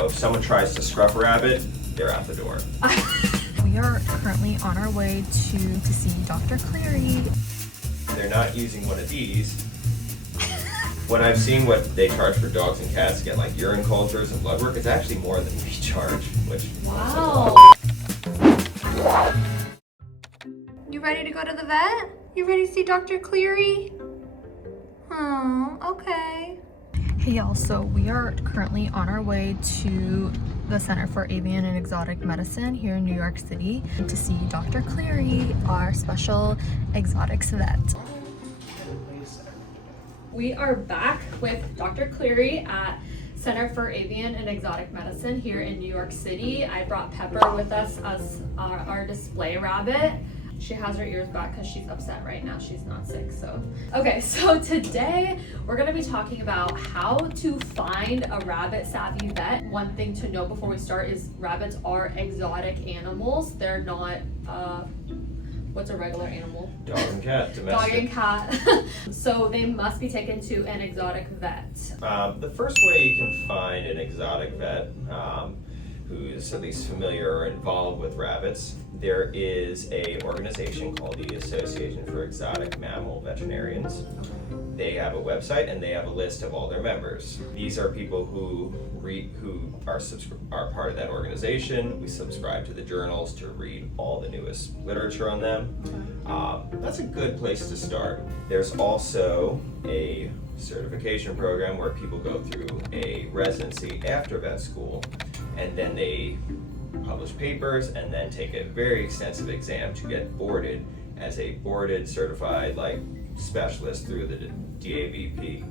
if someone tries to scruff a rabbit, they're out the door. We are currently on our way to see Dr. Cleary. They're not using one of these. When I've seen what they charge for dogs and cats to get like urine cultures and blood work, it's actually more than we charge, which wow. You ready to go to the vet? You ready to see Dr. Cleary? Oh, okay. Hey y'all, so we are currently on our way to the Center for Avian and Exotic Medicine here in New York City to see Dr. Cleary, our special exotics vet. We are back with Dr. Cleary at Center for Avian and Exotic Medicine here in New York City. I brought Pepper with us as our display rabbit. She has her ears back because she's upset right now. She's not sick, so. Okay, so today we're gonna be talking about how to find a rabbit savvy vet. One thing to know before we start is rabbits are exotic animals. They're not, what's a regular animal? dog and cat, domestic. Dog and cat. So they must be taken to an exotic vet. The first way you can find an exotic vet who's at least familiar or involved with rabbits, there is a organization called the Association for Exotic Veterinarians. They have a website and they have a list of all their members. These are people who are part of that organization. We subscribe to the journals to read all the newest literature on them. That's a good place to start. There's also a certification program where people go through a residency after vet school, and then they publish papers and then take a very extensive exam to get boarded as a boarded certified specialist through the DAVP.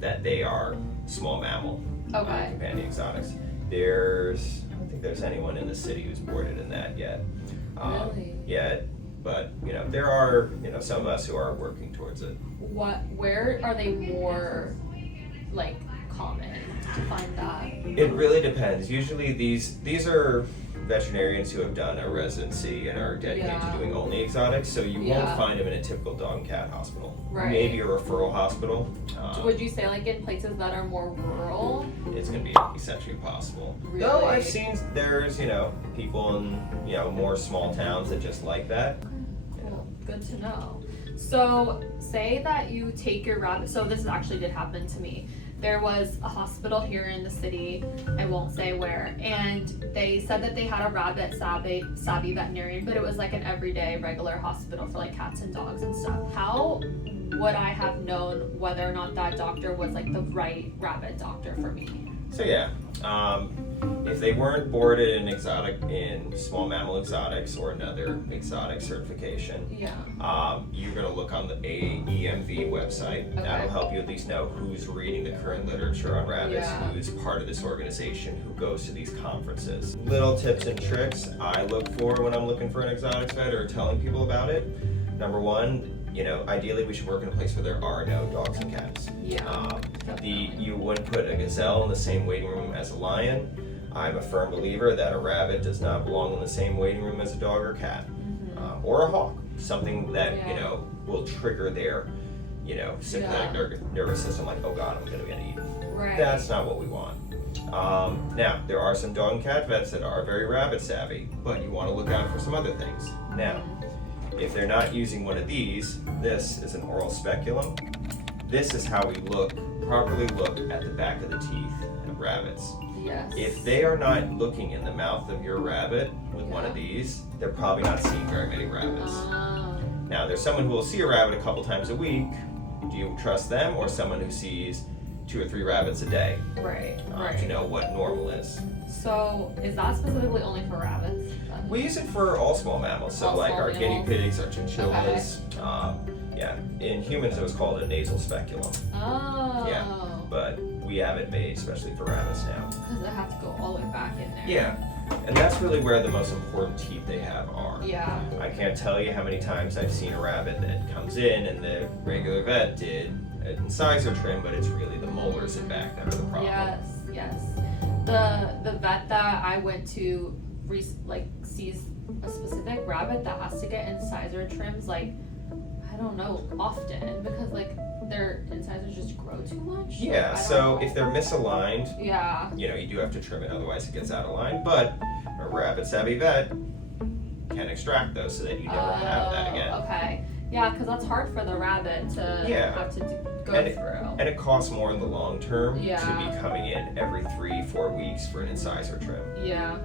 That they are small mammal companion exotics. I don't think there's anyone in the city who's boarded in that yet. Really? Yet, but there are some of us who are working towards it. Where are they more common to find that? It really depends. Usually these are veterinarians who have done a residency and are dedicated to doing only exotics, so you won't find them in a typical dog and cat hospital. Right. Maybe a referral hospital. Would you say in places that are more rural? It's going to be essentially impossible. Really? Though I've seen there's people in more small towns that just like that. Cool. Good to know. So say that you take your rabbit. So this actually did happen to me. There was a hospital here in the city, I won't say where, and they said that they had a rabbit savvy veterinarian, but it was an everyday regular hospital for cats and dogs and stuff. How would I have known whether or not that doctor was the right rabbit doctor for me? So if they weren't boarded in small mammal exotics or another exotic certification, you're going to look on the AEMV website. Okay. That'll help you at least know who's reading the current literature on rabbits, who's part of this organization, who goes to these conferences. Little tips and tricks I look for when I'm looking for an exotics vet or telling people about it. Number one, ideally we should work in a place where there are no dogs and cats. You wouldn't put a gazelle in the same waiting room as a lion. I'm a firm believer that a rabbit does not belong in the same waiting room as a dog or cat, or a hawk. Something that will trigger their sympathetic nervous system, oh God, I'm going to get eaten. Right. That's not what we want. Now, there are some dog and cat vets that are very rabbit savvy, but you want to look out for some other things. Now, if they're not using one of these, this is an oral speculum. This is how we properly look at the back of the teeth of rabbits. Yes. If they are not looking in the mouth of your rabbit with one of these, they're probably not seeing very many rabbits. Now, there's someone who will see a rabbit a couple times a week. Do you trust them, or someone who sees 2 or 3 rabbits a day? Right. To know what normal is. So, is that specifically only for rabbits? We use it for all small mammals, so our guinea pigs, our chinchillas. In humans it was called a nasal speculum. Oh. Yeah, but we have it made especially for rabbits now. Because it has to go all the way back in there. Yeah, and that's really where the most important teeth they have are. Yeah. I can't tell you how many times I've seen a rabbit that comes in and the regular vet did an incisor trim, but it's really the molars in back that are the problem. Yes. The vet that I went to sees a specific rabbit that has to get incisor trims I don't know, often, because their incisors just grow too much? Yeah, Like, I so don't know. if they're misaligned, Yeah. you do have to trim it, otherwise it gets out of line. But a rabbit savvy vet can extract those so that you never have that again. Okay. Yeah, because that's hard for the rabbit to Yeah. have to go And through. And it costs more in the long term Yeah. to be coming in every 3-4 weeks for an incisor trim. Yeah.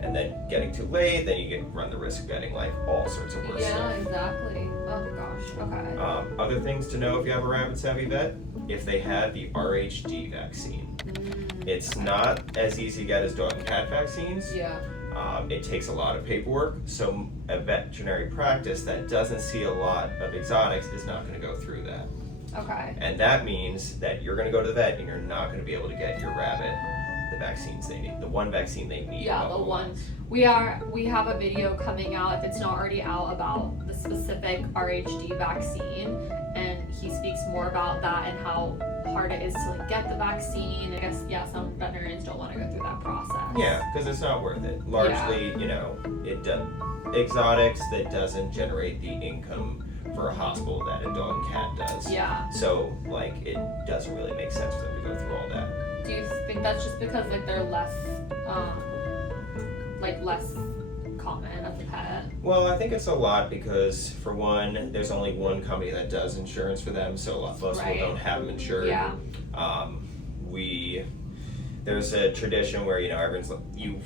And then getting too late, then you run the risk of getting like all sorts of worse Yeah, stuff. exactly. Oh gosh. Okay. Other things to know if you have a rabbit savvy vet, if they have the RHD vaccine. It's not as easy to get as dog and cat vaccines. Yeah. It takes a lot of paperwork, so a veterinary practice that doesn't see a lot of exotics is not going to go through that. Okay. And that means that you're going to go to the vet and you're not going to be able to get your rabbit the vaccines they need, the one vaccine they need. Yeah, above the all one. else. We have a video coming out, if it's not already out, about the specific RHD vaccine, and he speaks more about that and how hard it is to like get the vaccine. I guess some veterinarians don't want to go through that process. Yeah, because it's not worth it. Largely, it does exotics that doesn't generate the income for a hospital that a dog and cat does. Yeah. So like it doesn't really make sense for them to go through all that. Do you think that's just because like they're less common as a pet? Well, I think it's a lot because for one, there's only one company that does insurance for them, so most Right. people don't have them insured. Yeah. There's a tradition where you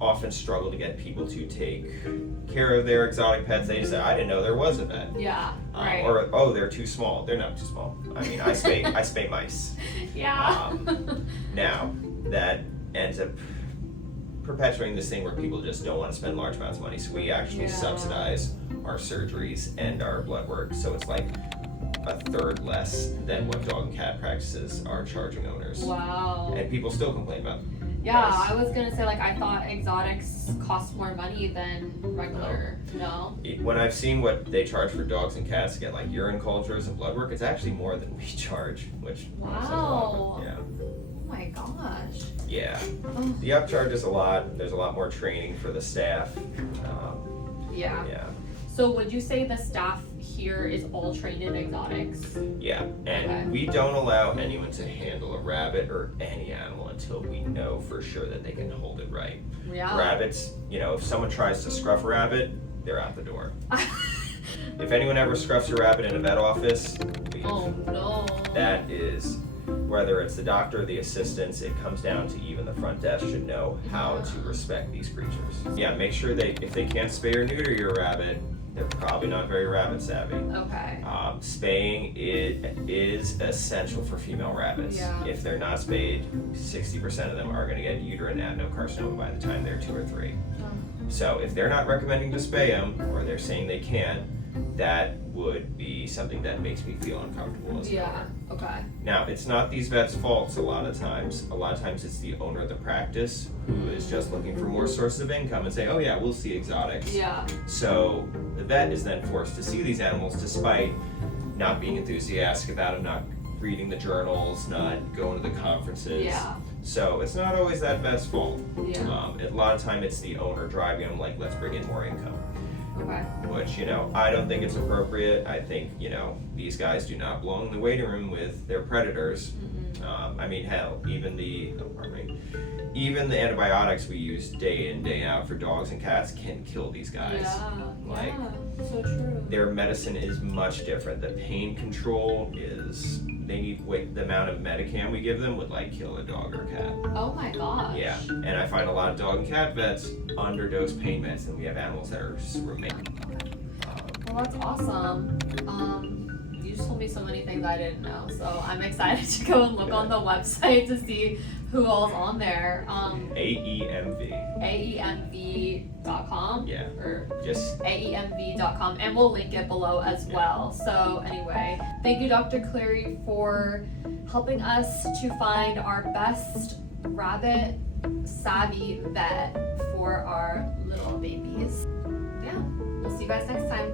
often struggle to get people to take care of their exotic pets. They just say, I didn't know there was a vet. Yeah. Right. Or, oh, they're too small. They're not too small. I mean, I spay mice. Yeah. Now, that ends up perpetuating this thing where people just don't want to spend large amounts of money. So we actually subsidize our surgeries and our blood work. So it's like a third less than what dog and cat practices are charging owners. Wow. And people still complain about it. Yeah, I was gonna say like I thought exotics cost more money than regular. No. When I've seen what they charge for dogs and cats to get like urine cultures and blood work, it's actually more than we charge, which Wow. yeah. Oh my gosh. Yeah. Oh. The upcharge is a lot. There's a lot more training for the staff. Yeah. Yeah. So would you say the staff here is all trained in exotics? Yeah. And Okay. we don't allow anyone to handle a rabbit or any animal until we know for sure that they can hold it right. Yeah. Rabbits, if someone tries to scruff a rabbit, they're out the door. If anyone ever scruffs a rabbit in a vet office, Oh no. that is, whether it's the doctor or the assistants, it comes down to even the front desk should know how to respect these creatures. Yeah, make sure if they can't spay or neuter your rabbit, they're probably not very rabbit savvy. Okay. Spaying is essential for female rabbits. Yeah. If they're not spayed, 60% of them are going to get uterine adenocarcinoma by the time they're 2 or 3. So if they're not recommending to spay them, or they're saying they can't, that would be something that makes me feel uncomfortable as an Yeah. owner. Okay. Now, it's not these vets' faults a lot of times. A lot of times it's the owner of the practice who is just looking for more sources of income and say, oh yeah, we'll see exotics. Yeah. So the vet is then forced to see these animals despite not being enthusiastic about them, not reading the journals, not going to the conferences. Yeah. So it's not always that vet's fault. Yeah. A lot of time it's the owner driving them like, let's bring in more income. Okay. Which, I don't think it's appropriate. I think, these guys do not belong in the waiting room with their predators. I mean, hell, even the antibiotics we use day in, day out for dogs and cats can kill these guys. Yeah. So true. Their medicine is much different. The pain control is, the amount of Medicam we give them would kill a dog or cat. Oh my gosh. Yeah, and I find a lot of dog and cat vets underdose pain meds, and we have animals that are just remain. Well, that's awesome. You just told me so many things I didn't know, so I'm excited to go and look on the website to see who all's on there. AEMV. AEMV.com? Yeah. Or Just AEMV.com, and we'll link it below as well. So anyway, thank you, Dr. Cleary, for helping us to find our best rabbit savvy vet for our little babies. Yeah, we'll see you guys next time.